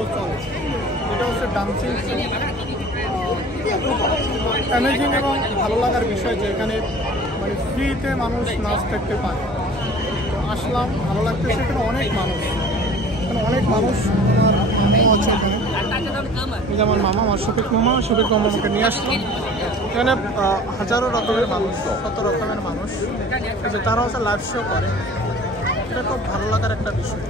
Show চলে, এটা হচ্ছে ডান্সিং শো। অ্যামেজিং এবং ভালো লাগার বিষয় যে এখানে মানে ফ্রিতে মানুষ নাচ দেখতে পায়। তো আসলাম, ভালো লাগতেছে। এখানে অনেক মানুষ, আমার মামাও আছে এখানে, যেমন মামা আমার শফিক মামা আমাকে নিয়ে আসলো। এখানে হাজারো রকমের মানুষ, শত রকমের মানুষ, যে তারা হচ্ছে লাইভ শো করে। এটা খুব ভালো লাগার একটা বিষয়।